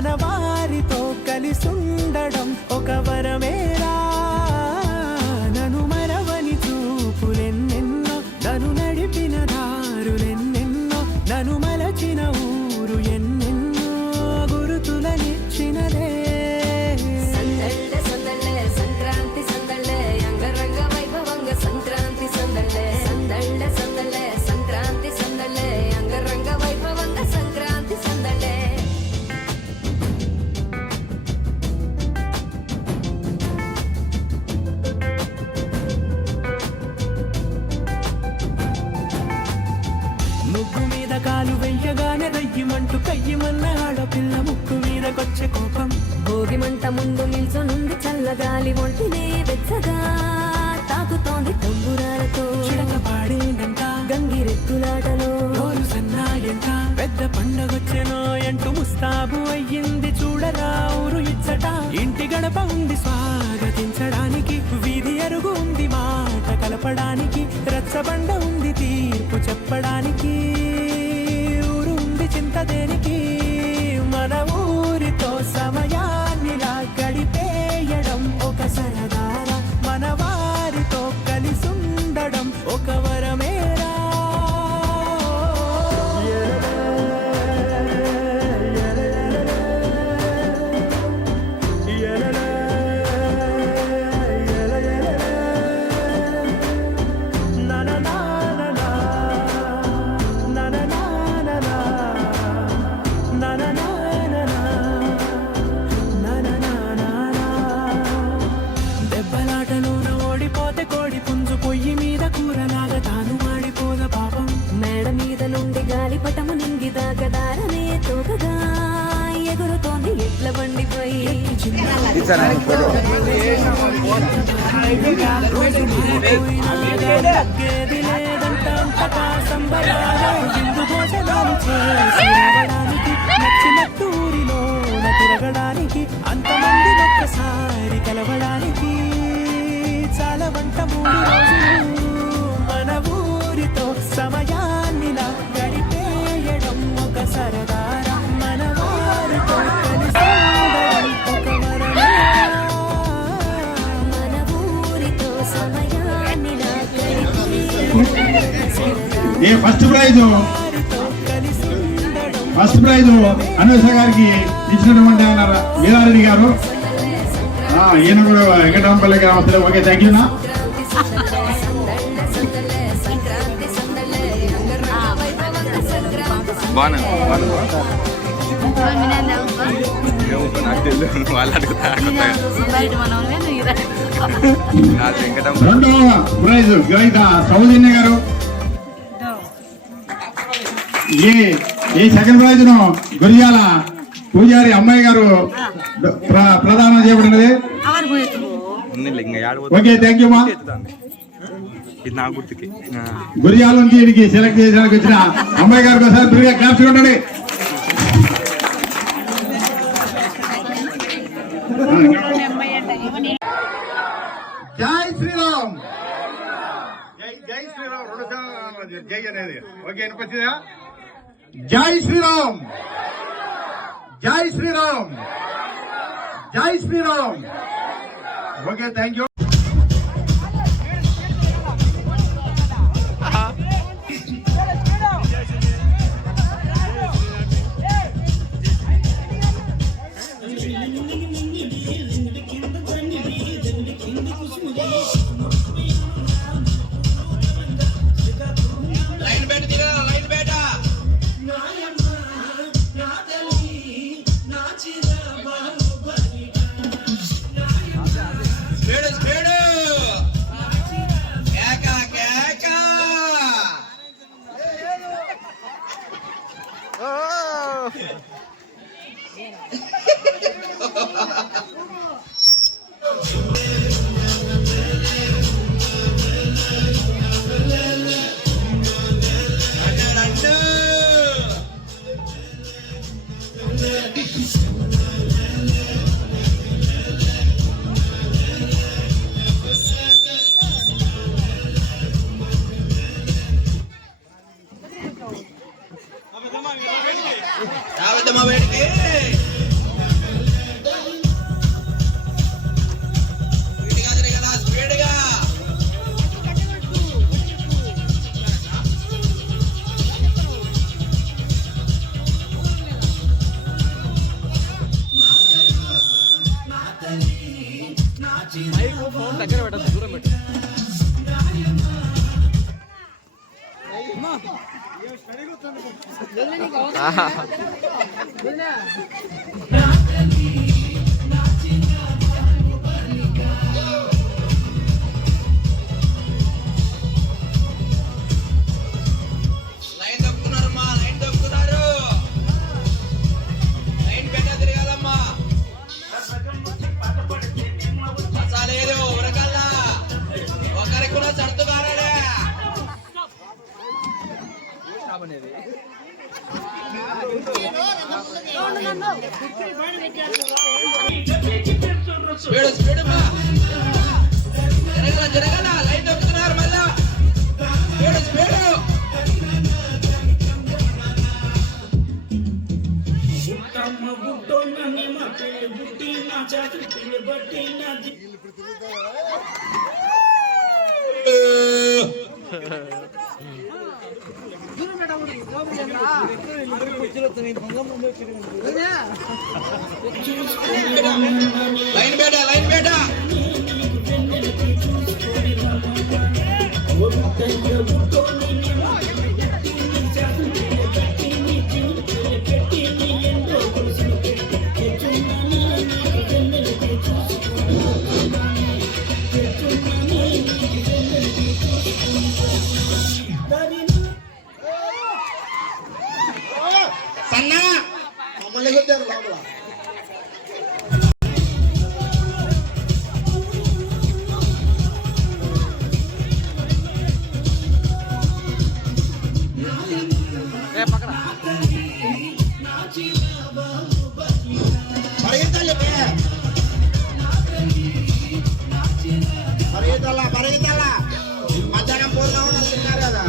మన వారితో కలిసుండడం ఒక వరమేరా. నన్ను మరవని చూపులెన్నెన్నో, నన్ను నడిపిన దారులెన్నెన్నో, నన్ను మలచిన ఊరు ఎన్నెన్నో గురుతులనిచ్చినదే. సంక్రాంతి సందళ్ళే అంగరంగ వైభవంగ సంక్రాంతి సందళ్ళే సందళ్ళే సందళ్ళే సంక్రాంతి సందళ్ళే అంగరంగ వైభవంగ సంక్రాంతి సందళ్ళే. ముగ్గు మీద కాలు వెయ్యగానే రయ్యమంటూ కయ్యమన్న ఆడపిల్ల ముక్కు మీదకొచ్చే కోపం. భోగి మంట ముందు నిల్చొనుంది చల్లగాలి ఒంటినే వెచ్చగా తాకుతోంది తంబురాలతో. చిడక పాడేందంట గంగిరెత్తులాటలో రోజు సన్నాయంట. పెద్ద పండగొచ్చెనో అంటూ ముస్తాబు అయ్యింది చూడరా ఊరు ఇచ్చట. ఇంటి గడప ఉంది స్వాగతించడానికి, వీధి అరుగు ఉంది మాట కలపడానికి, రచ్చబండ ఉంది తీర్పు చెప్పడానికి, ఊరు ఉంది చింత దేనికి. మన ఊరితో సమయాన్నిలా గడిపేయడం ఒక సరదారా, మన వారితో కలిసుండడం ఒక వరమేరా. దెబ్బలాటలోన ఓడిపోతే కోడి పుంజు పొయ్యి మీద కూరలాగా తాను మాడిపోద పాపం. మేడ మీద నుండి గాలిపటము నింగి దాకదారనే తోకగా ఎగురుతోంది ఎడ్ల బండిపై. తగ్గేది లేదంట అంతటా సంబరాలు. విందు భోజనాలు చేసి రావడానికి, నచ్చినట్టు ఊరిలోన తిరగడానికి, అంతమంది ఒక్కసారి కలవడానికి చాలా వంట 3 రోజులు. మన ఊరితో సమయాన్నిలా గడిపేయడం ఒక సరదారా, మన వారితో కలిసుండడం ఒక వరమేరా. మన ఊరితో సమయాన్నిలా గడిపేయడం ఏ ఫస్ట్ ప్రైజ్ అనూష గారికి ఇచ్చినటువంటి ఆయన వీరారెడ్డి గారు. ఈయన కూడా వెంకటరామపల్లి గ్రామస్తులే. Okay, thank you. రెండవ ప్రైజ్ గ్రహీత సౌజన్య గారు. ఈ సెకండ్ ప్రైజ్ ను గురియాల పూజారి అమ్మాయి గారు ప్రదానం చేయబడినది. ఓకే, థ్యాంక్ యూ మా. గురియాల నుంచి వీడికి సెలెక్ట్ చేయడానికి వచ్చిన అమ్మాయి గారికి ఒకసారి ఫ్రీగా క్లాప్స్ కొట్టండి. జై శ్రీరామ్. జై శ్రీరామ్. జై అనేది ఓకే వినిపించిందా? జై శ్రీరామ్, జై శ్రీరామ్, జై శ్రీరామ్. Okay, thank you. రావద్దమ్మా బయటికి. లైన్ తప్పుతున్నారమ్మా, లైన్ తప్పుతున్నారు. లైన్ పెట్ట తిరగాలమ్మా. లేదు ఉరకల్లా ఒకరికి కూడా సర్దుకారాలే. స్పీడ్ స్పీడ్ మా జరగల జరగల లైన్ తప్పుతున్నారు మళ్ళా. స్పీడ్ స్పీడ్ లైన్ బేట లైన్ బేట. సన్నా మమ్మల్ని కొట్టారు లోపల. పరిగెత్తాలి పరిగెత్తాలా పరిగెత్తాలా. మధ్యాహ్నం పోతా ఉన్నారు కదా.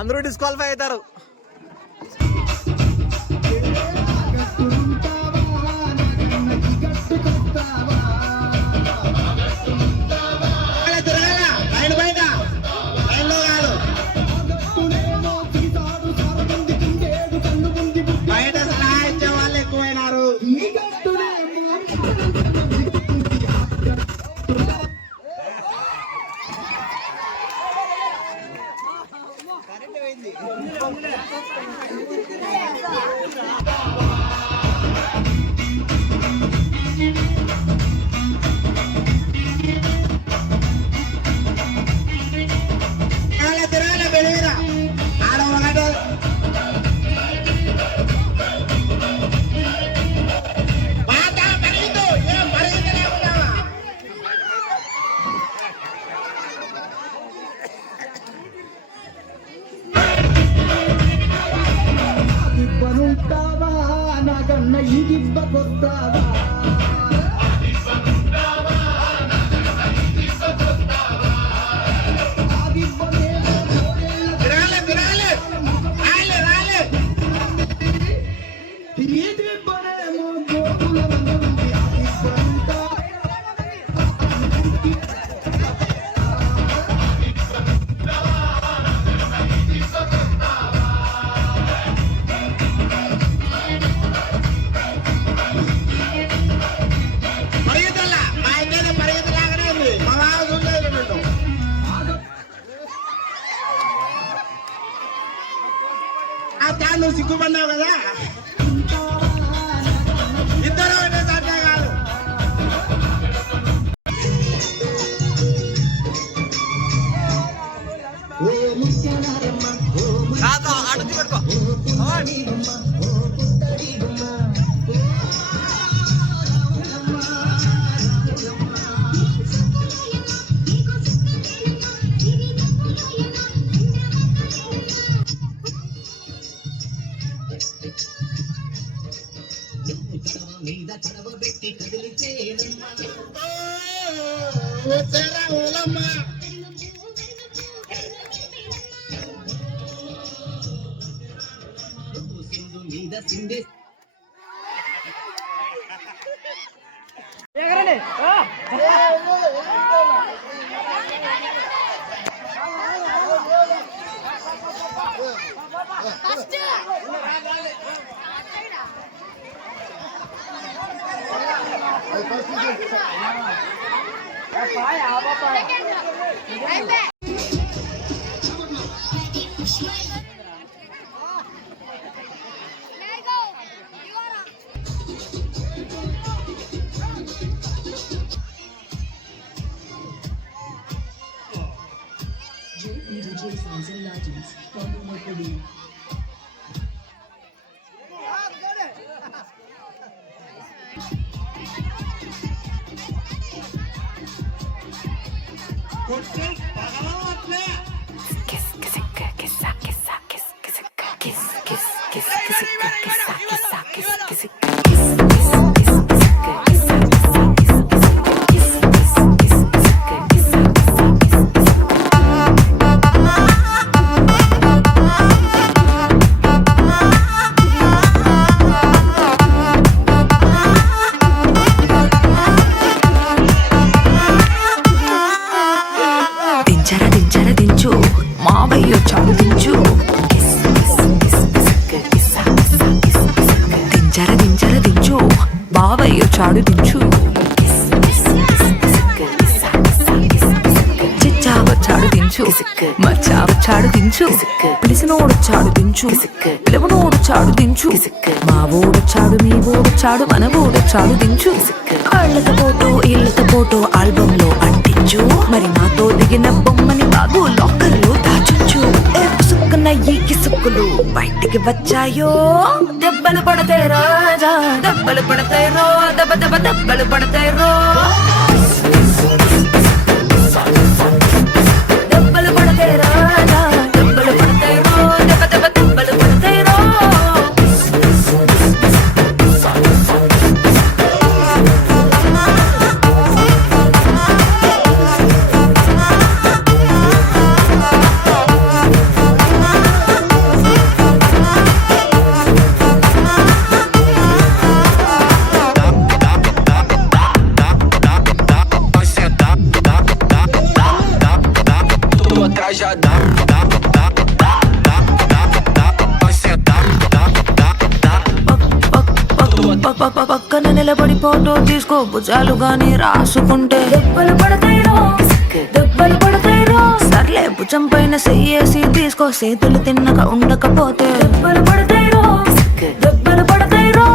అందరూ డిస్క్వాలిఫై అవుతారు. బయట సలహా ఇచ్చే వాళ్ళు ఎక్కువైనారు. తిరగాల బెదిరా ఆడ ఒకటి దిబ్బనుంటావా నాకన్న ఈ దిబ్బకొస్తావా. నువ్వు సిగ్గుపడినావు కదా. ఇద్దరు సాధ్యం కాదు. అడుగు పెట్టుకో. బావయ్య చాడు దించు చిచ్చావ చాడు దించు మచ్చావ చాడు దించు పిలిసినోడు చాడు దించు పిలవనోడు చాడు దించు మా ఓడు చాడు మీ ఓడు చాడు మన ఓడు చాడు దించు కాళ్ళతో ఫోటో ఇళ్ళతో ఫోటో ఆల్బమ్ లో అంటించు మరి నాతో దిగిన బొమ్మని బాబు లాకర్ లో దాచుంచు ఈ కిసుక్కులు బయటికి వచ్చాయో దెబ్బలు పడతాయి రాజా దెబ్బలు పడతాయి రో దెబ్బ దెబ్బ దెబ్బలు పడతాయి రో దెబ్బలు పడతాయి రాజా దెబ్బలు పడతాయి రో దెబ్బ దెబ్బ దెబ్బలు పడతాయి రో పక్కన నిలబడి ఫోటో తీసుకో భుజాలు గాని రాసుకుంటే దెబ్బలు పడతాయిరో దెబ్బలు పడతాయిరో సర్లే భుజం పైన చెయ్యేసి తీసుకో చేతులు తిన్నగా ఉండకపోతే దెబ్బలు పడతాయిరో దెబ్బలు పడతాయిరో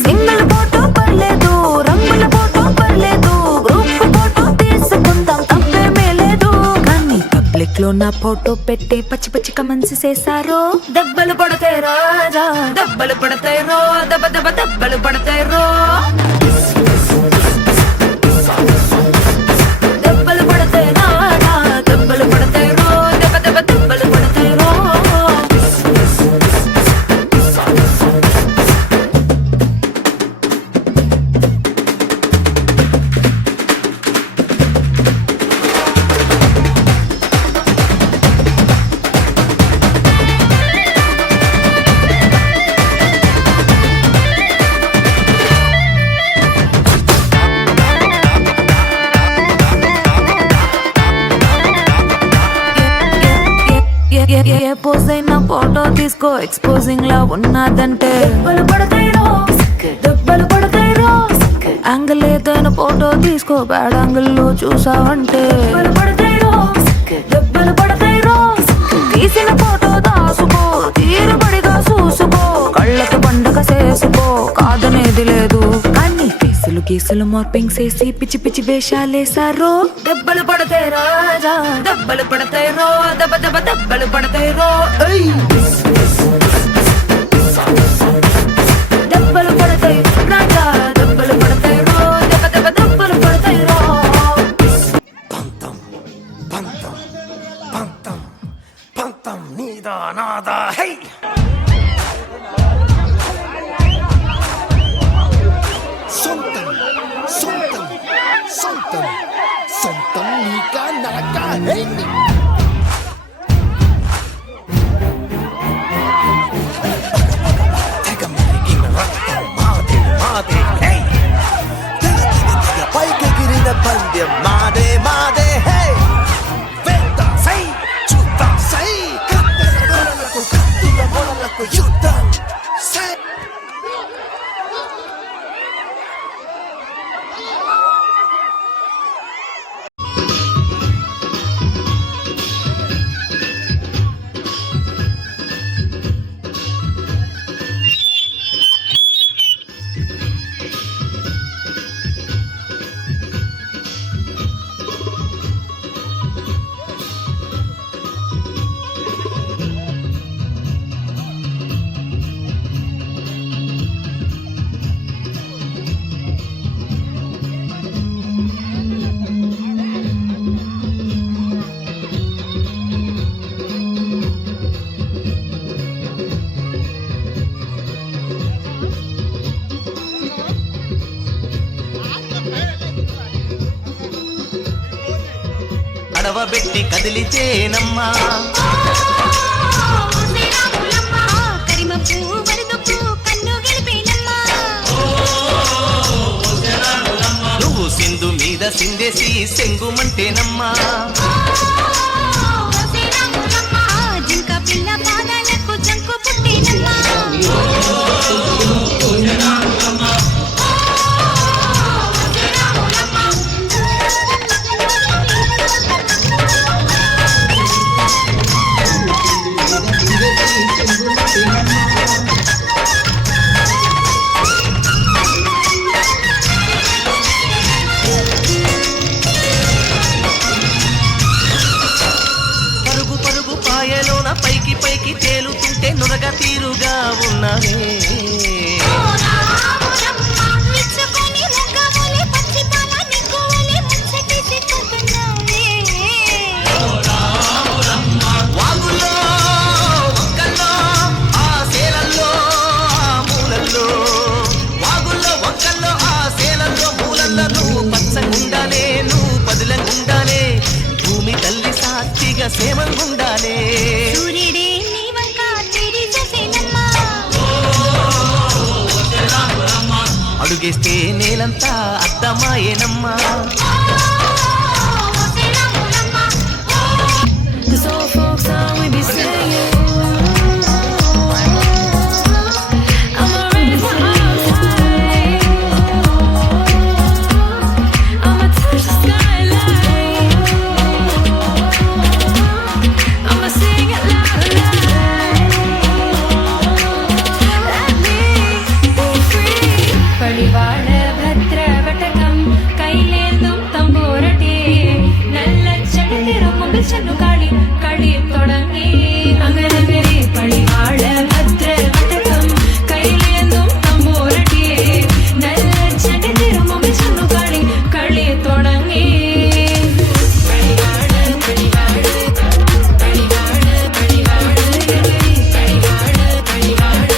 సింగిల్ ఫోటో పర్లేదు రంగుల ఫోటో పర్లేదు గ్రూప్ ఫోటో తీసుకుందాం తప్పేమీ లేదు కానీ పబ్లిక్ లో నా ఫోటో పెట్టి పచ్చి పచ్చి కమెంట్స్ చేశారో దెబ్బలు పడతాయి రాజా దెబ్బలు పడతాయి రో దెబ్బ దెబ్బ దెబ్బలు పడతాయి రో దెబ్బలు పడతాయి రాజా దెబ్బలు పడతాయి రో దెబ్బ దెబ్బ దెబ్బలు పడతాయి రో ఏ పోజ్ అయినా ఫోటో తీసుకో ఎక్స్పోజింగ్ లా ఉన్నదంటే దెబ్బలు పడతాయిరో దెబ్బలు పడతాయిరో యాంగిల్ ఏదైనా ఫోటో తీసుకో బ్యాడ్ యాంగిల్ లో చూసావంటే దెబ్బలు పడతాయిరో దెబ్బలు పడతాయిరో తీసిన ఫోటో దాసుకో తీరుబడిగా చూసుకో కళ్ళకు పండగ చేసుకో కాదనేది లేదు కానీ కేసులు కేసులు మార్పింగ్ చేసి పిచ్చి పిచ్చి వేషాలేసారో దెబ్బలు పడతాయి రాజా దెబ్బలు పడతాయి రో దెబ్బ దెబ్బ దెబ్బలు పడతాయి రో దెబ్బలు పడతాయి రాజా దెబ్బలు పడతాయి రో దెబ్బ దెబ్బ దెబ్బలు పడతాయి రో పంతం పంతం పంతం పంతం నీదా నాదా హై సొంతం పైకెగిరిన పందెం మాదే మాదే హే వేద్దాం సై చూద్దాం సై కత్తుల గొడవలకు యుద్ధం సై అడవబెట్టి కదిలితేనమ్మా నువ్వు సింధు మీద సిందేసి సెంగుమంటేనమ్మా పైకి పైకి తేలుతుంటే నురగ తీరుగా ఉన్నవే వాగుల్లో ఒక్కల్లో ఆ సేలల్లో ఆ మూలల్లో వాగుల్లో ఒక్కల్లో ఆ సేలల్లో మూలల్లో నువ్వు పచ్చగుండాలే నువ్వు పదులంగుండాలే భూమి తల్లి సాక్షిగా సేమంగుండాలే అడుగేస్తే నేలంతా అద్దమాయేనమ్మా This old folk song we be singing. I'ma raise my arms high. I'ma touch the skyline. I'ma sing it loud and loud. Let me be free. Padivaad bhadra vatakam kailendu tamborate nalla chadithirum bilchanu kali kali todangi anganagari padivaad bhadra vatakam kailendu tamborate nalla chadithirum bilchanu kali kali todangi padivaad padivaad padivaad padivaad padivaad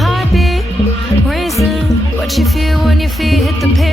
Heartbeat racing, what you feel when your feet hit the pavement.